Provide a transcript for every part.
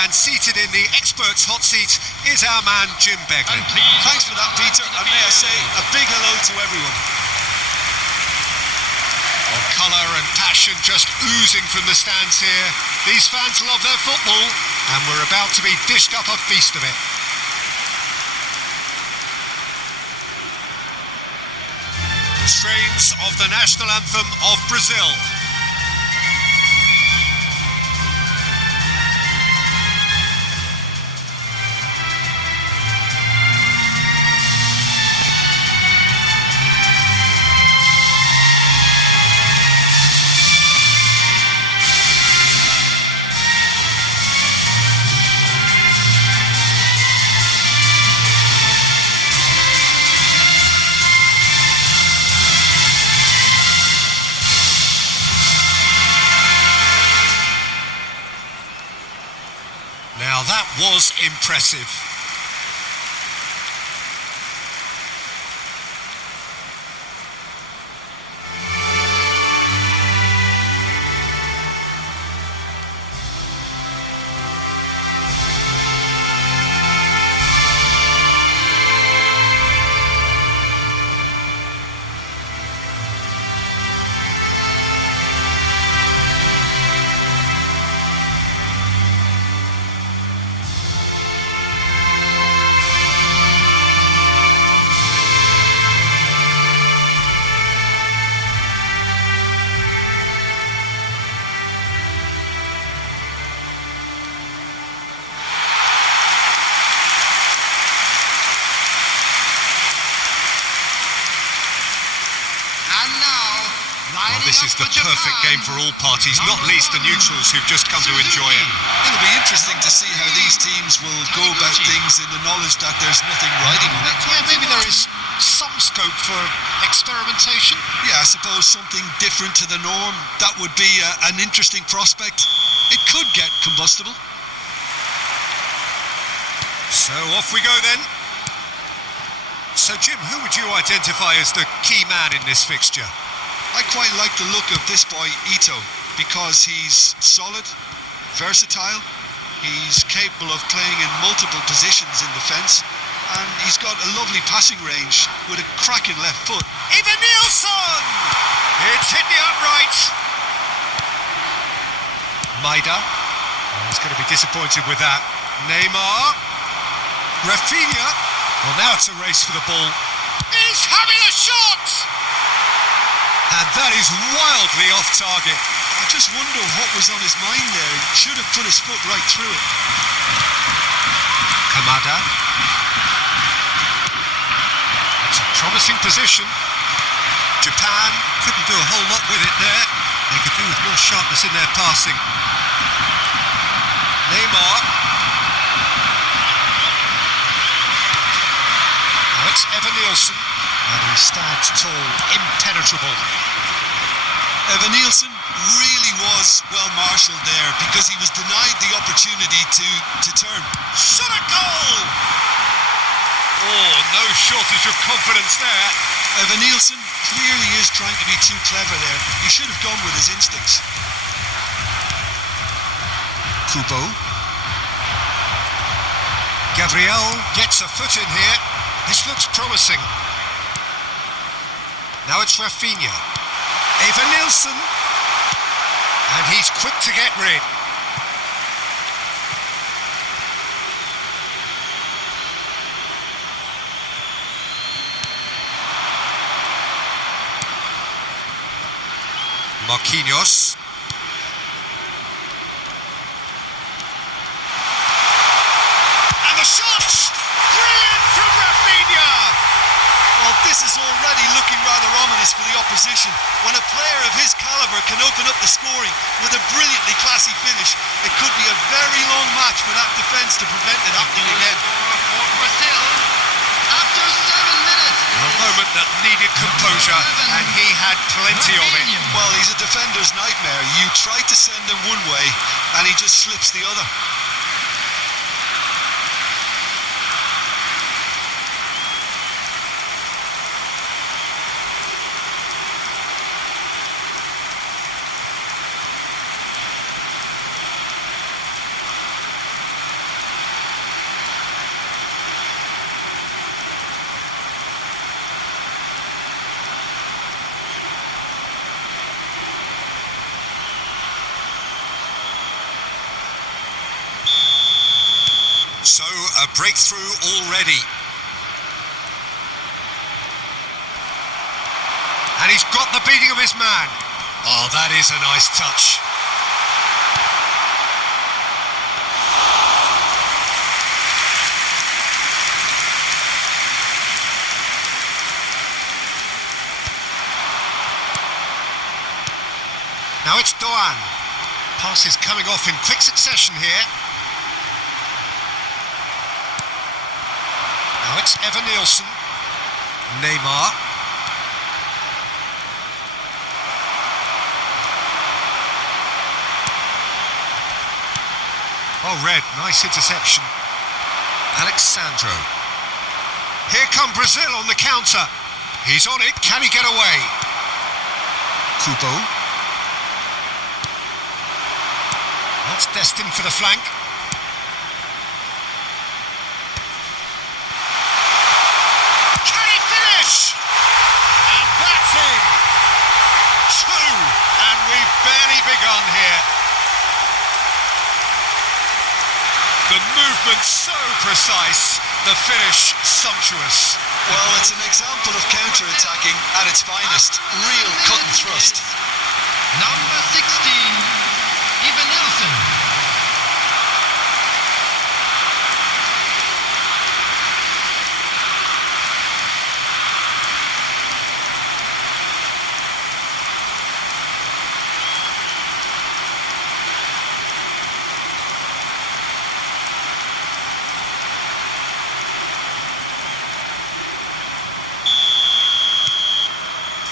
and seated in the experts' hot seat is our man Jim Beglin. Thanks for that, Peter, and may I say a big hello to everyone. Well, colour and passion just oozing from the stands here. These fans love their football, and we're about to be dished up a feast of it. The strains of the national anthem of Brazil. Now that was impressive. Well, this is the perfect game for all parties, not least the neutrals who've just come to enjoy it. It'll be interesting to see how these teams will go about things in the knowledge that there's nothing riding on it. Yeah, maybe there is some scope for experimentation. Yeah, I suppose something different to the norm. That would be an interesting prospect. It could get combustible. So off we go then. So Jim, who would you identify as the key man in this fixture? I quite like the look of this boy, Ito, because he's solid, versatile, he's capable of playing in multiple positions in defence, and he's got a lovely passing range with a cracking left foot. Even Nielsen! It's hit the upright. Maida. He's going to be disappointed with that. Neymar. Rafinha. Well, now it's a race for the ball. He's having a shot! And that is wildly off target. I just wonder what was on his mind there. He should have put his foot right through it. Kamada. It's a promising position. Japan couldn't do a whole lot with it there. They could do with more sharpness in their passing. Neymar. Now it's Evan Nielsen. And he stands tall, impenetrable. Evan Nielsen really was well marshalled there because he was denied the opportunity to turn. Shot a goal! Oh, no shortage of confidence there. Evan Nielsen clearly is trying to be too clever there. He should have gone with his instincts. Kubo. Gabriel gets a foot in here. This looks promising. Now it's Rafinha. Evan Nielsen. And he's quick to get rid. Marquinhos. And the shot! Brilliant from Rafinha! Well, this is already looking rather ominous for the opposition. When a player of his calibre can open up the scoring with a brilliantly classy finish, it could be a very long match for that defence to prevent it happening again. Brazil, after 7 minutes. A moment that needed composure, and he had plenty of it. Well, he's a defender's nightmare. You try to send him one way, and he just slips the other. So, a breakthrough already. And he's got the beating of his man. Oh, that is a nice touch. Now it's Doan. Pass is coming off in quick succession here. Now it's Evan Nielsen. Neymar. Oh, Red, nice interception. Alexandro. Here come Brazil on the counter. He's on it, can he get away? Kubo. That's destined for the flank. Can he finish? And that's in. 2, and we've barely begun here. The movement so precise, the finish sumptuous. Well, it's an example of counter-attacking at its finest. Real cut and thrust. Number 16, Evan Nielsen.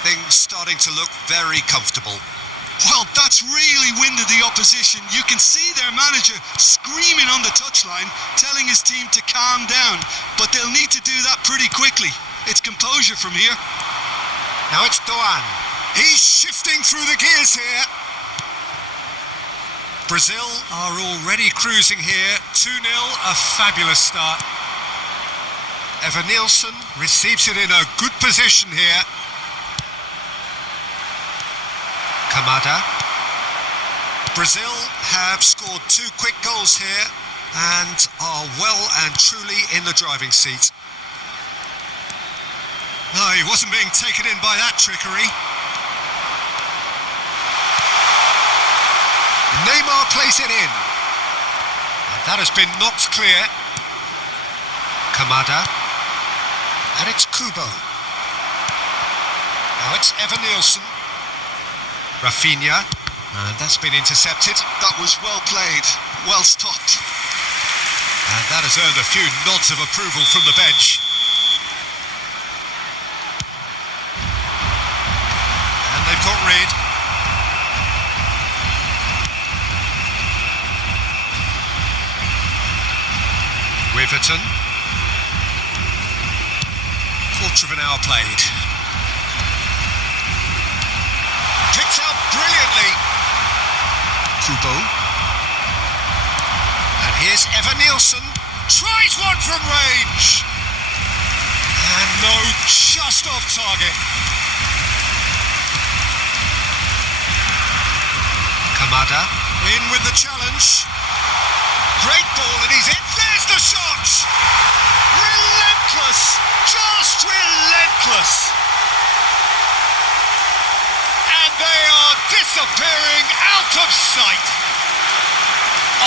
Things starting to look very comfortable. Well, that's really winded the opposition. You can see their manager screaming on the touchline, telling his team to calm down. But they'll need to do that pretty quickly. It's composure from here. Now it's Doan. He's shifting through the gears here. Brazil are already cruising here. 2-0, a fabulous start. Evan Nielsen receives it in a good position here. Kamada. Brazil have scored 2 quick goals here and are well and truly in the driving seat. No, he wasn't being taken in by that trickery. Neymar plays it in. And that has been knocked clear. Kamada. And it's Kubo. Now it's Evan Nielsen. Rafinha, and that's been intercepted. That was well played, well stopped. And that has earned a few nods of approval from the bench. And they've got rid. Wiverton. Quarter of an hour played. Kicks out brilliantly. Kubo. And here's Evan Nielsen. Tries one from range. And no, just off target. Kamada in with the challenge. Great ball and he's in. There's the shot. Relentless. Just relentless. They are disappearing out of sight.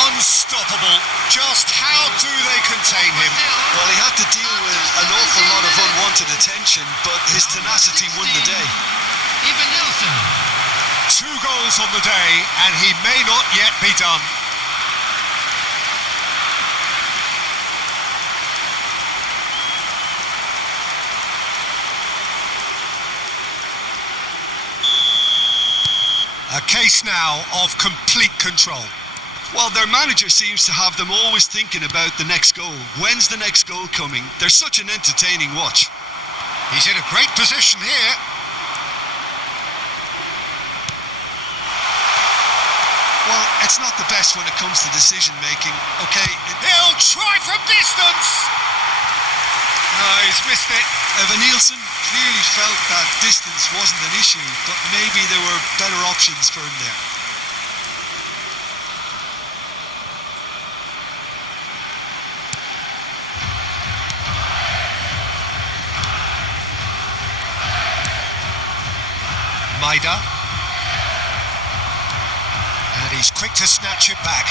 Unstoppable. Just how do they contain him? Well, he had to deal with an awful lot of unwanted attention, but his tenacity won the day. Evan Nielsen. 2 goals on the day, and he may not yet be done. A case now of complete control. Well, their manager seems to have them always thinking about the next goal. When's the next goal coming? They're such an entertaining watch. He's in a great position here. Well, it's not the best when it comes to decision making. Okay, He'll try from distance. No, he's missed it. Evan Nielsen clearly felt that distance wasn't an issue, but maybe there were better options for him there. Maida. And he's quick to snatch it back.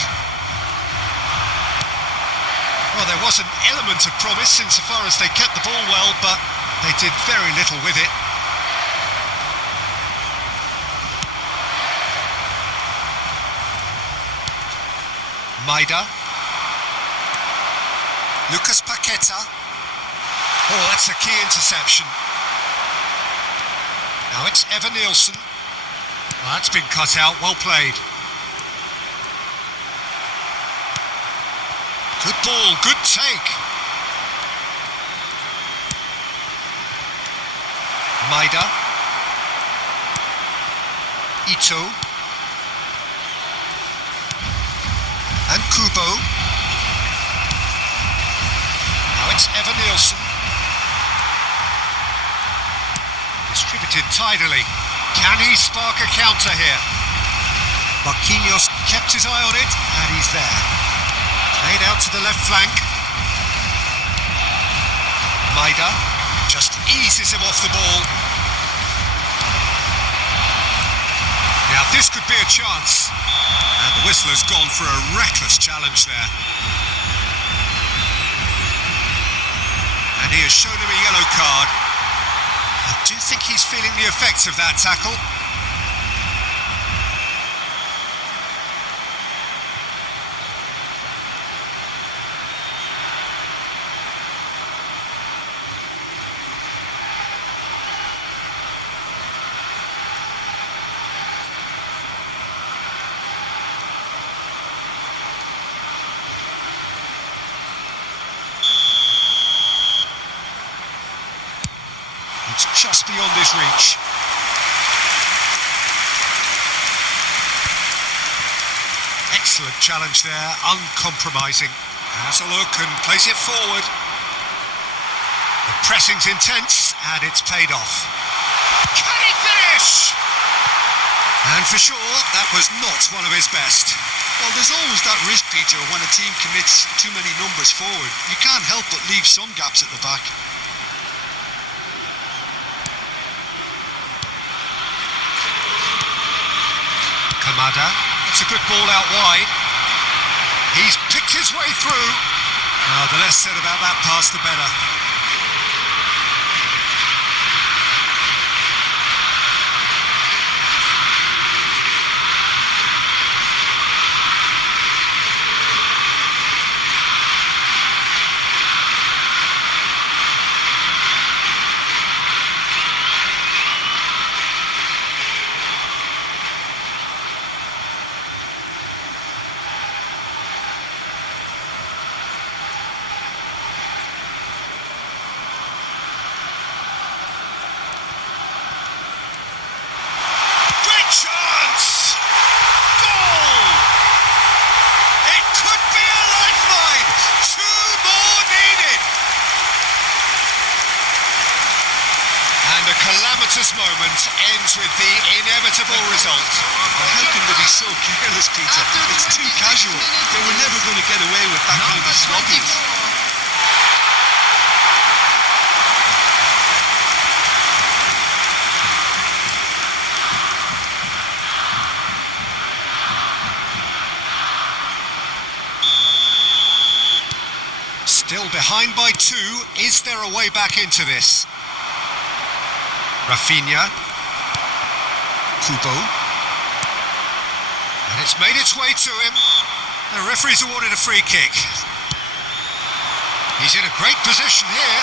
Well, there was an element of promise insofar as they kept the ball well, but they did very little with it. Maida. Lucas Paqueta. Oh, that's a key interception. Now it's Evan Nielsen. Well, that's been cut out, well played. Good ball, good take. Maida. Ito. And Kubo. Now it's Evan Nielsen. Distributed tidily. Can he spark a counter here? Marquinhos kept his eye on it, and he's there. Played out to the left flank. Maida just eases him off the ball. Now this could be a chance. And the whistler's gone for a reckless challenge there. And he has shown him a yellow card. I do think he's feeling the effects of that tackle. It's just beyond his reach. Excellent challenge there, uncompromising. Has a look and plays it forward. The pressing's intense and it's paid off. Can he finish? And for sure, that was not one of his best. Well, there's always that risk, Peter, when a team commits too many numbers forward. You can't help but leave some gaps at the back. Kamada, it's a good ball out wide. He's picked his way through. The less said about that pass, the better. Chance! Goal! It could be a lifeline! 2 more needed! And a calamitous moment ends with the inevitable result. How can they be so careless, Peter? It's too casual. They were never going to get away with that kind of sloppiness. Still behind by 2. Is there a way back into this? Rafinha. Kubo. And it's made its way to him. The referee's awarded a free kick. He's in a great position here.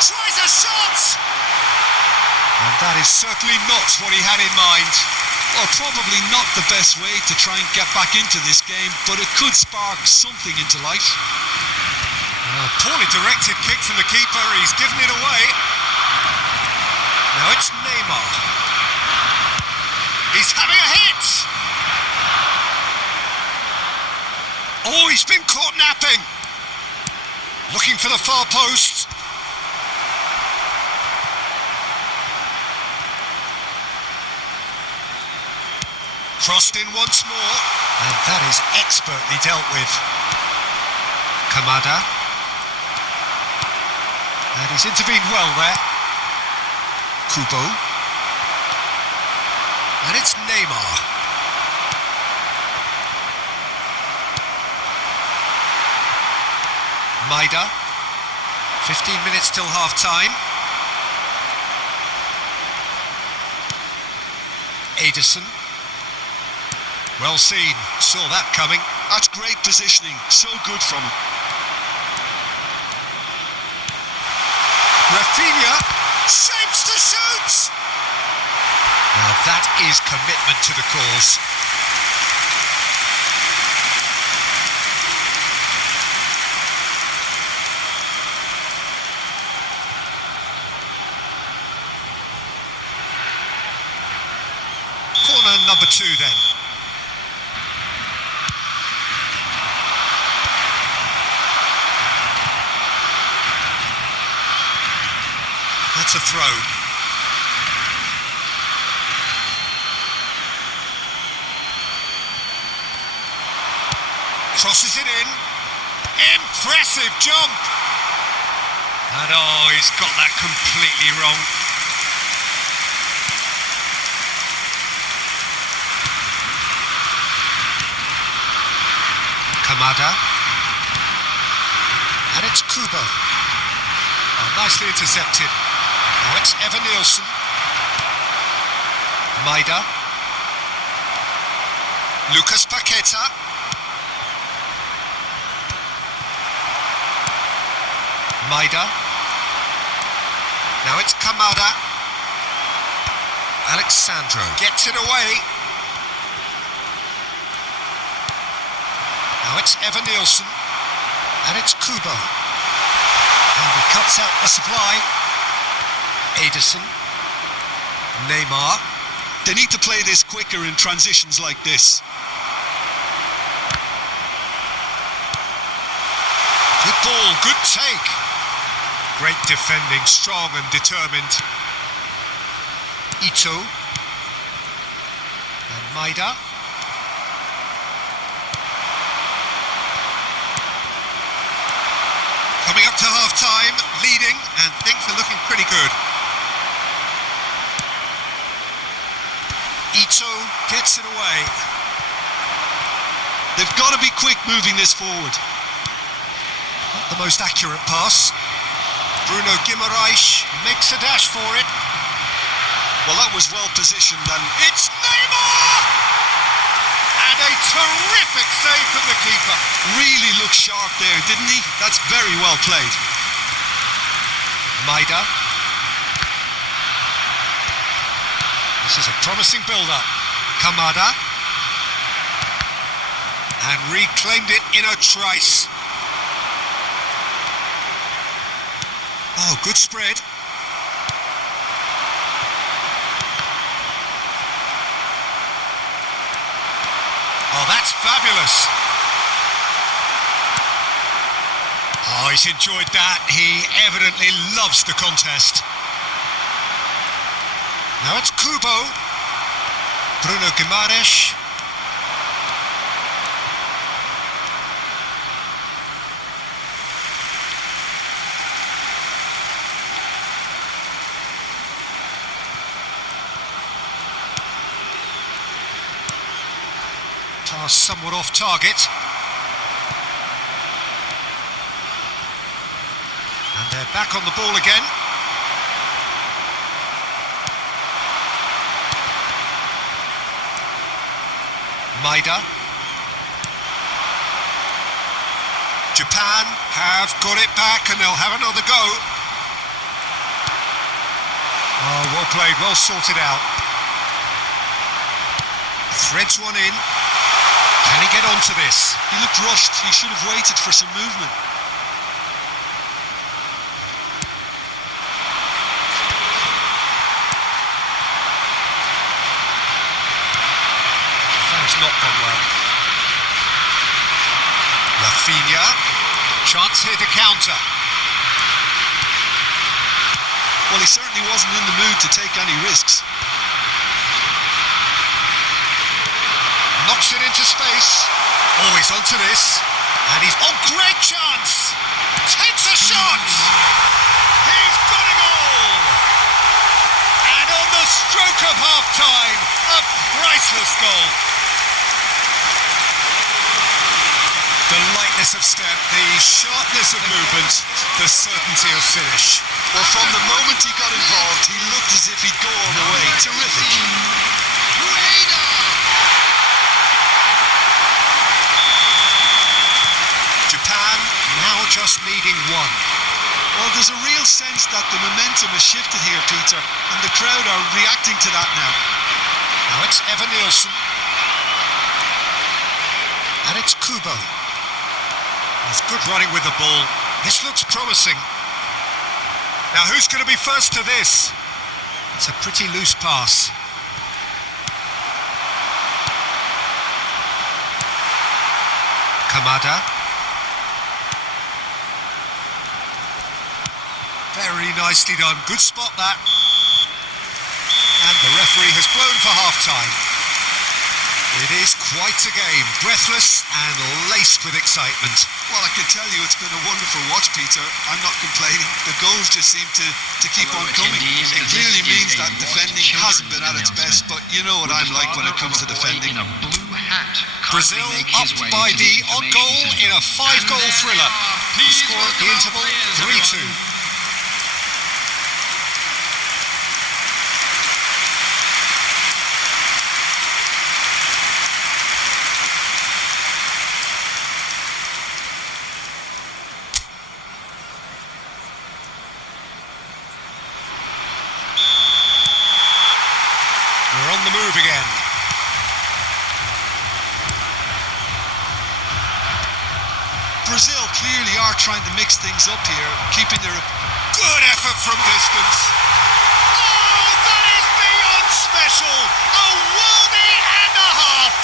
Tries a shot! And that is certainly not what he had in mind. Well, probably not the best way to try and get back into this game, but it could spark something into life. A poorly directed kick from the keeper, he's given it away. Now it's Neymar. He's having a hit! Oh, he's been caught napping. Looking for the far post. Crossed in once more. And that is expertly dealt with. Kamada. And he's intervened well there. Kubo. And it's Neymar. Maida. 15 minutes till half-time. Ederson. Well seen, saw that coming. That's great positioning, so good from him. Rafinha shapes to shoot! Now that is commitment to the cause. Corner number 2 then. That's a throw. Crosses it in. Impressive jump. And oh, he's got that completely wrong. Kamada. And it's Kubo. Oh, nicely intercepted. Now it's Evan Nielsen. Maida. Lucas Paqueta. Maida. Now it's Kamada. Alexandro gets it away. Now it's Evan Nielsen. And it's Kubo. And he cuts out the supply. Ederson. Neymar. They need to play this quicker in transitions like this. Good ball, good take. Great defending, strong and determined. Ito. And Maida. Coming up to half-time, leading, and things are looking pretty good. Ito gets it away. They've got to be quick moving this forward. Not the most accurate pass. Bruno Guimaraes makes a dash for it. Well, that was well positioned, and It's Neymar! And a terrific save from the keeper. really looked sharp there, didn't he? That's very well played. Maida. This is a promising build-up. Kamada. And reclaimed it in a trice. Oh, good spread. Oh, that's fabulous. Oh, he's enjoyed that. He evidently loves the contest. Now it's Kubo. Bruno Guimaraes. Pass somewhat off target. And they're back on the ball again. Maida. Japan have got it back and they'll have another go. Oh, well played, well sorted out. Threads one in. Can he get onto this? He looked rushed. He should have waited for some movement. That has not gone well. Rafinha. Chance here to counter. Well, he certainly wasn't in the mood to take any risks. Knocks it into space. Always onto this. And he's... Oh, great chance! Takes a shot! He's got a goal! And on the The stroke of half-time, a priceless goal. The lightness of step, the sharpness of movement, the certainty of finish. Well, from the moment he got involved, he looked as if he'd go all the way. Terrific. Japan now just needing one. Well, there's a real sense that the momentum has shifted here, Peter, and the crowd are reacting to that now. Now it's Evan Nielsen. And it's Kubo. He's good running with the ball. This looks promising. Now who's going to be first to this? It's a pretty loose pass. Kamada. Very nicely done. Good spot that. And the referee has blown for half-time. It is quite a game, breathless and laced with excitement. Well, I can tell you it's been a wonderful watch, Peter. I'm not complaining. The goals just seem to keep on coming. It clearly means that defending hasn't been at its best, but you know what I'm like when it comes to defending. Brazil up by the odd goal in a 5-goal thriller. The score at the interval, 3-2. We're on the move again. Brazil clearly are trying to mix things up here, keeping their... Good effort from distance. Oh, that is beyond special. A worldie and a half.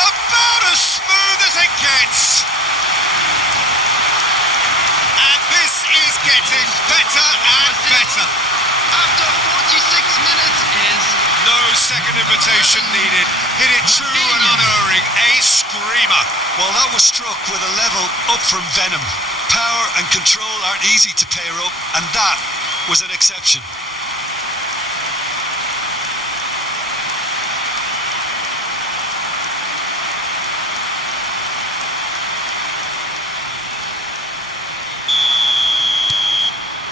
About as smooth as it gets. And this is getting better and better. After 46 minutes is... No second invitation needed. Hit it true and unerring. A screamer. Well, that was struck with a level up from venom. Power and control aren't easy to pair up, and that was an exception.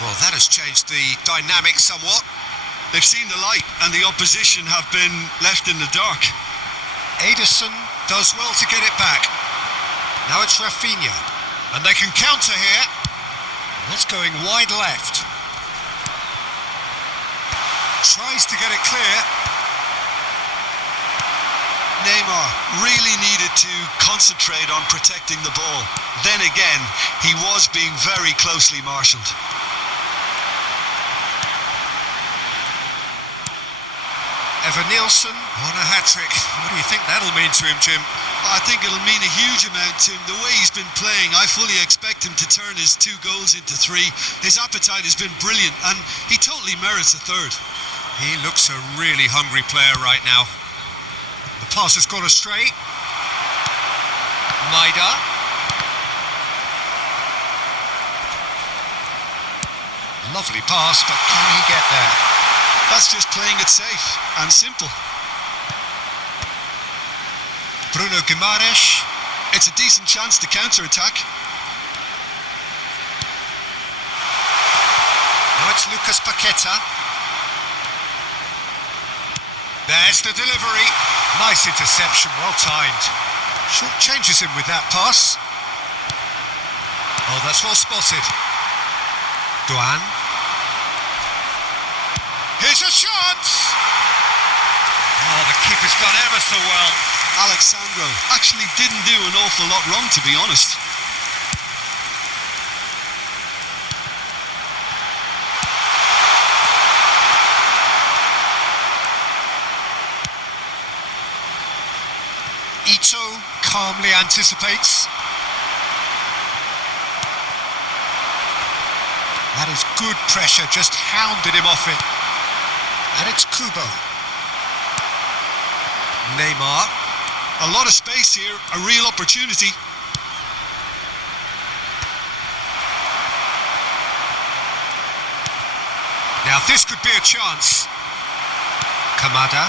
Well, that has changed the dynamic somewhat. They've seen the light, and the opposition have been left in the dark. Ederson does well to get it back. Now it's Rafinha, and they can counter here. That's going wide left. Tries to get it clear. Neymar really needed to concentrate on protecting the ball. Then again, he was being very closely marshalled. Evan Nielsen on a hat-trick. What do you think that'll mean to him, Jim? I think it'll mean a huge amount to him. The way he's been playing, I fully expect him to turn his 2 goals into 3. His appetite has been brilliant, and he totally merits a third. He looks a really hungry player right now. The pass has gone astray. Maida. Lovely pass, but can he get there? That's just playing it safe and simple. Bruno Guimaraes. It's a decent chance to counter-attack. Now it's Lucas Paqueta. There's the delivery. Nice interception, well timed. Short changes him with that pass. Oh, that's well spotted. Duan. Here's a chance! Oh, the keeper's done ever so well. Alexandro actually didn't do an awful lot wrong, to be honest. Ito calmly anticipates. That is good pressure, just hounded him off it. And it's Kubo. Neymar. A lot of space here, a real opportunity. Now this could be a chance. Kamada.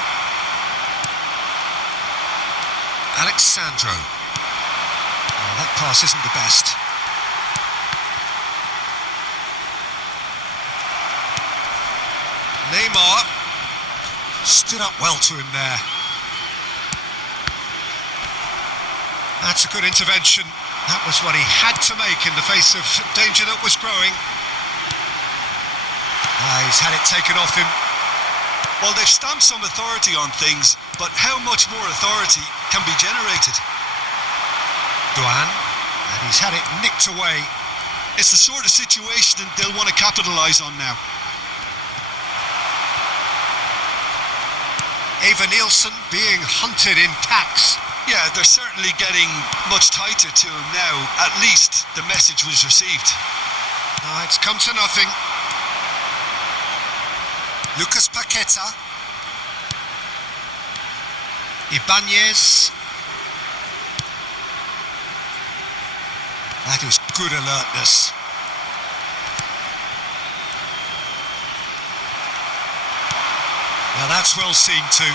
Alexandro. Oh, that pass isn't the best. Neymar. Stood up well to him there. That's a good intervention. That was what he had to make in the face of danger that was growing. He's had it taken off him. Well, they've stamped some authority on things, but how much more authority can be generated? Duan, and he's had it nicked away. It's the sort of situation they'll want to capitalise on now. Eva Nielsen being hunted in packs. Yeah, they're certainly getting much tighter to him now. At least the message was received. It's come to nothing. Lucas Paqueta. Ibanez. That is good alertness. Now that's well seen too.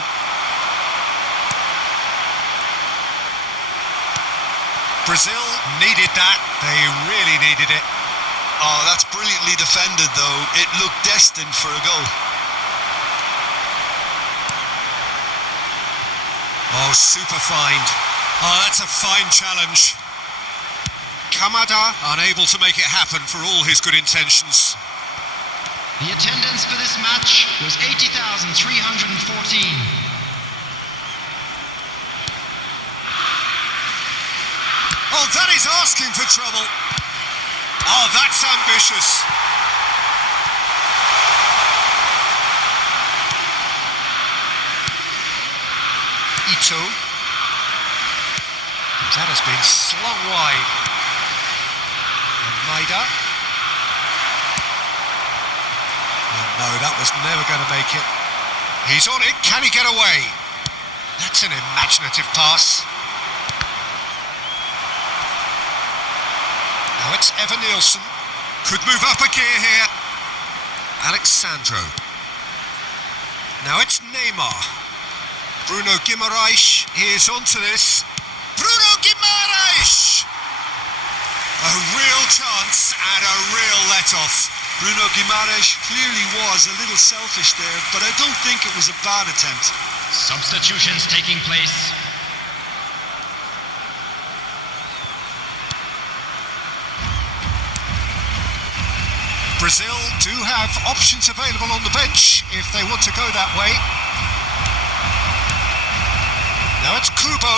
Brazil needed that. They really needed it. Oh, that's brilliantly defended though. It looked destined for a goal. Oh, super find. Oh, that's a fine challenge. Kamada unable to make it happen for all his good intentions. The attendance for this match was 80,314. Oh, that is asking for trouble. Oh, that's ambitious. Ito. That has been slung wide. And Maida. Oh, no, that was never going to make it. He's on it. Can he get away? That's an imaginative pass. Now it's Eva Nielsen. Could move up a gear here. Alexandro. Now it's Neymar. Bruno Guimaraes is onto this. Bruno Guimaraes! A real chance and a real let-off. Bruno Guimaraes clearly was a little selfish there, but I don't think it was a bad attempt. Substitutions taking place. Brazil do have options available on the bench if they want to go that way. Now it's Kubo.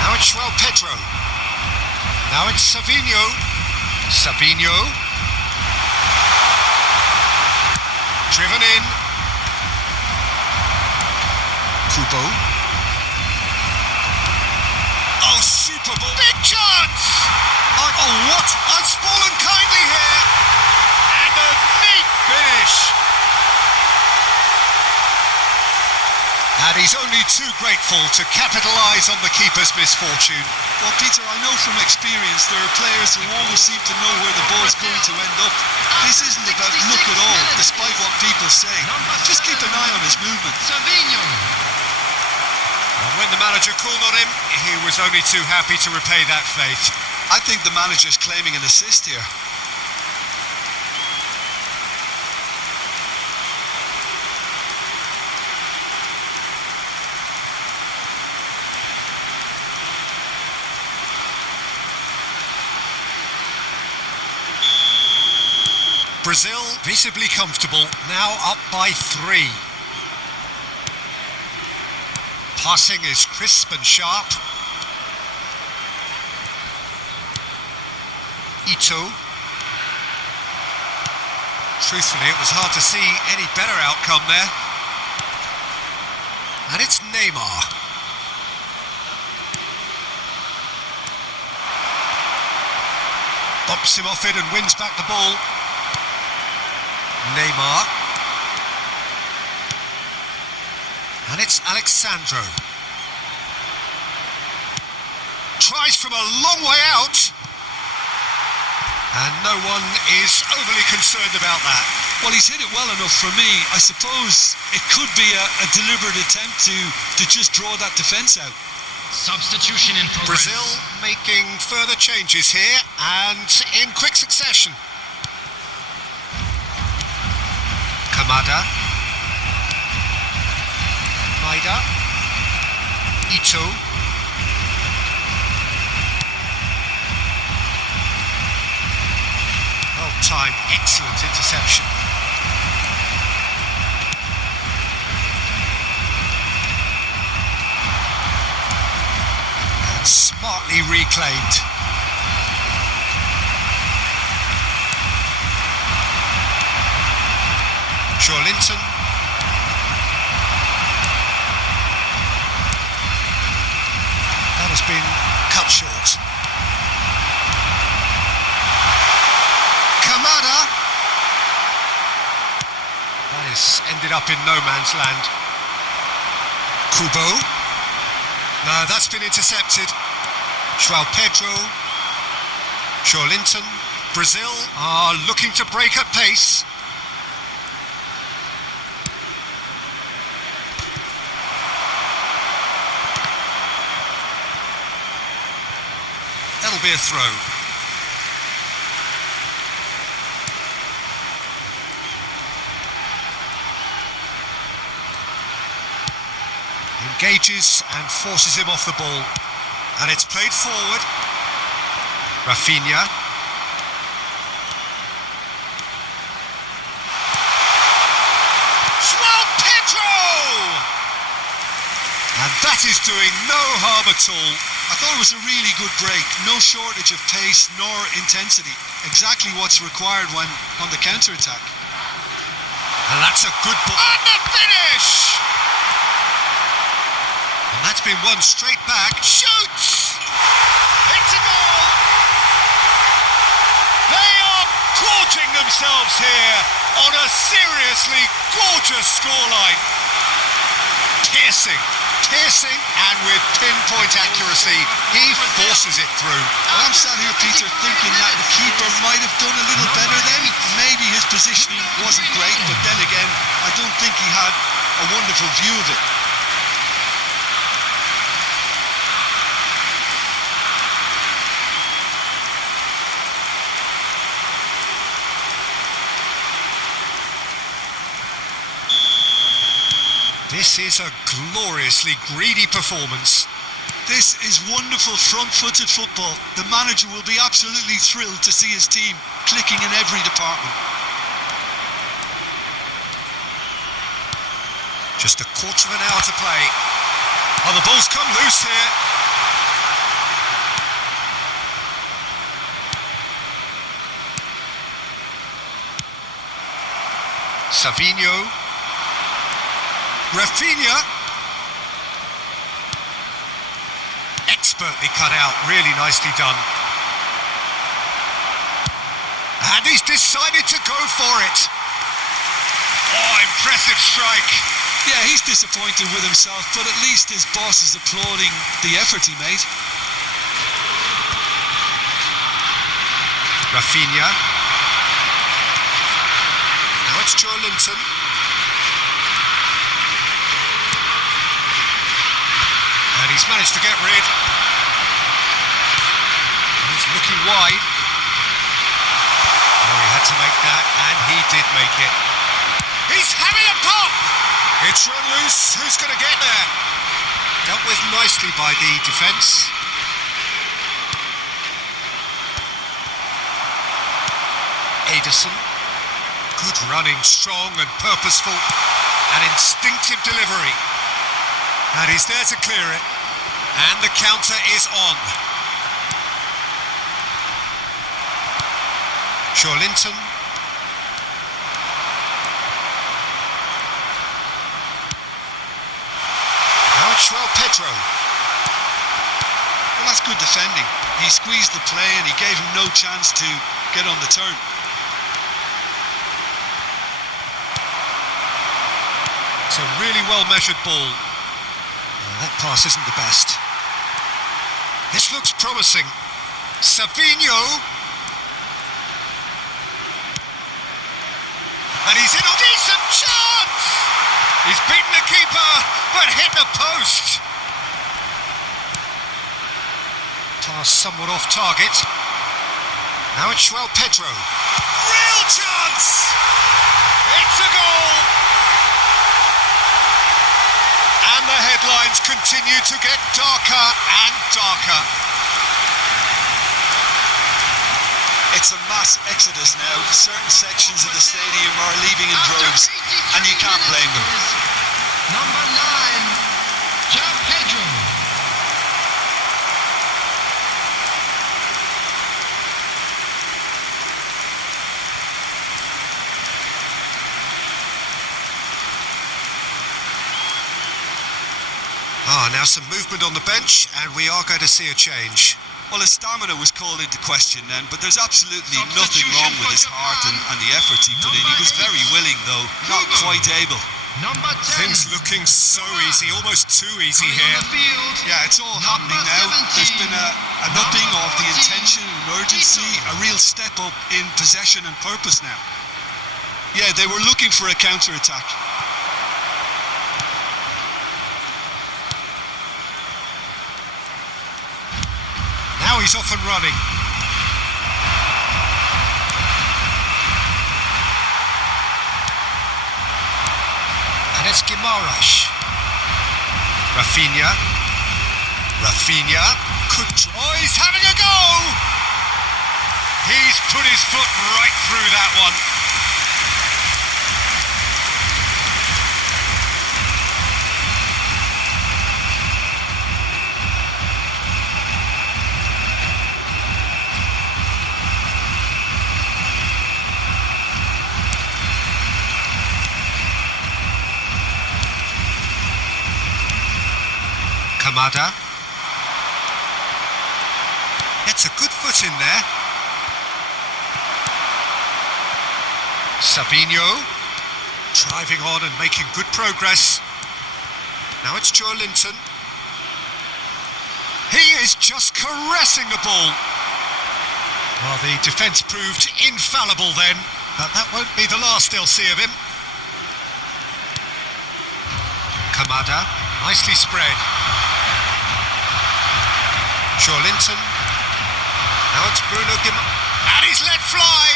Now it's João Pedro. Now it's Savinho. Savinho. Driven in. Kubo. Oh, super ball. Big chance! Oh, what? I've fallen kindly here. And a neat finish. And he's only too grateful to capitalise on the keeper's misfortune. Well, Peter, I know from experience there are players who always seem to know where the ball's going to end up. This isn't about luck at all, despite what people say. Just keep an eye on his movement. Savinho. And when the manager called on him, he was only too happy to repay that faith. I think the manager's claiming an assist here. Brazil visibly comfortable, now up by 3. Passing is crisp and sharp. Ito. Truthfully, it was hard to see any better outcome there. And it's Neymar. Bops him off it and wins back the ball. Neymar. And it's Alexandro. Tries from a long way out. And no one is overly concerned about that. Well, he's hit it well enough for me. I suppose it could be a deliberate attempt to just draw that defence out. Substitution in progress. Brazil making further changes here and in quick succession. Kamada. Maida. Ito. Well-timed, excellent interception. And smartly reclaimed. Linton. That has been cut short. Kamada. That has ended up in no man's land. Kubo. No, that's been intercepted. João Pedro. Linton. Brazil are looking to break at pace. That'll be a throw. Engages and forces him off the ball. And it's played forward. Rafinha. João Pedro! And that is doing no harm at all. I thought it was a really good break. No shortage of pace nor intensity. Exactly what's required when on the counter-attack. And that's a good ball. And the finish! And that's been won straight back. Shoots! It's a goal! They are gorging themselves here on a seriously gorgeous scoreline. Piercing, and with pinpoint accuracy, he forces it through. I'm sat here, Peter, thinking that the keeper might have done a little better then. Maybe his positioning wasn't great, but then again, I don't think he had a wonderful view of it. This is a gloriously greedy performance. This is wonderful front-footed football. The manager will be absolutely thrilled to see his team clicking in every department. Just a quarter of an hour to play. Oh, the ball's come loose here. Savinho. Rafinha. Expertly cut out, really nicely done. And he's decided to go for it. Oh, impressive strike. Yeah, he's disappointed with himself, but at least his boss is applauding the effort he made. Rafinha. Now it's Linton. And he's managed to get rid. He's looking wide. Oh, he had to make that, and he did make it. He's having a pop! It's run loose. Who's going to get there? Dealt with nicely by the defence. Ederson. Good running, strong and purposeful. An instinctive delivery. And he's there to clear it. And the counter is on. Linton. Now it's João Pedro. Well, that's good defending. He squeezed the play and he gave him no chance to get on the turn. It's a really well-measured ball. That pass isn't the best. This looks promising. Savinho. And he's in a decent chance! He's beaten the keeper, but hit the post. Pass somewhat off target. Now it's João Pedro. Real chance! It's a goal! And the headlines continue to get darker and darker. It's a mass exodus now. Certain sections of the stadium are leaving in droves, and you can't blame them. Number 9, João Pedro. Now some movement on the bench, and we are going to see a change. Well, his stamina was called into question then, but there's absolutely nothing wrong with his heart and the efforts he put in. He was very willing, though, not quite able. Number 10. Things looking so easy, almost too easy here. Yeah, it's all happening now. There's been an upping of the intention and urgency, a real step up in possession and purpose now. Yeah, they were looking for a counter-attack. Now he's off and running. And it's Guimaraes. Rafinha could try. Oh, he's having a go! He's put his foot right through that one. Kamada gets a good foot in there. Sabinho driving on and making good progress. Now it's Joelinton. He is just caressing the ball. Well, the defence proved infallible then, but that won't be the last they'll see of him. Kamada, nicely spread. Joelinton. Now it's Bruno Guimaraes. And he's let fly!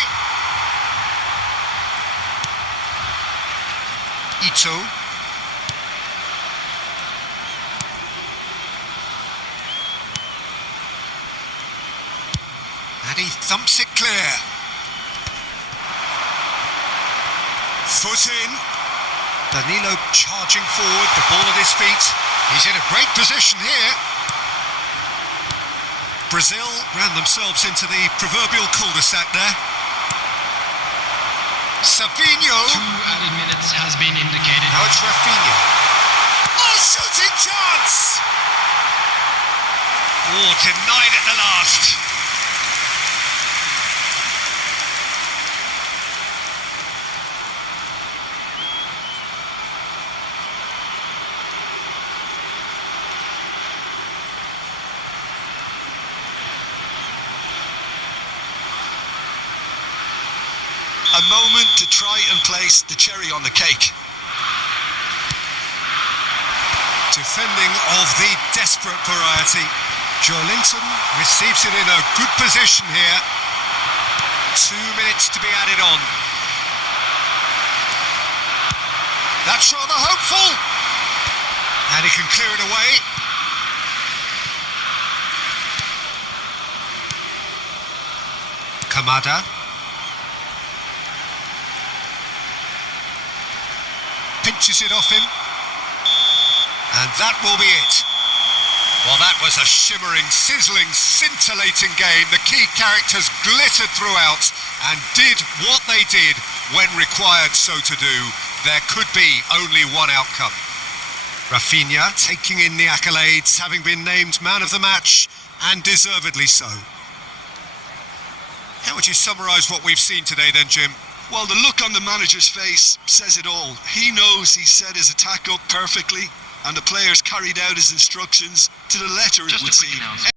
Ito. And he thumps it clear. Foot in. Danilo charging forward, the ball at his feet. He's in a great position here. Brazil ran themselves into the proverbial cul-de-sac there. Savinho. 2 added minutes has been indicated. Now it's Rafinha. Oh, shooting chance! Oh, denied at the last. A moment to try and place the cherry on the cake. Defending of the desperate variety. Joelinton receives it in a good position here. 2 minutes to be added on. That's rather hopeful. And he can clear it away. Kamada. Pinches it off him. And that will be it. Well, that was a shimmering, sizzling, scintillating game. The key characters glittered throughout and did what they did when required so to do. There could be only one outcome. Rafinha taking in the accolades, having been named man of the match, and deservedly so. How would you summarise what we've seen today then, Jim? Well, the look on the manager's face says it all. He knows he set his attack up perfectly, and the players carried out his instructions to the letter, it would seem.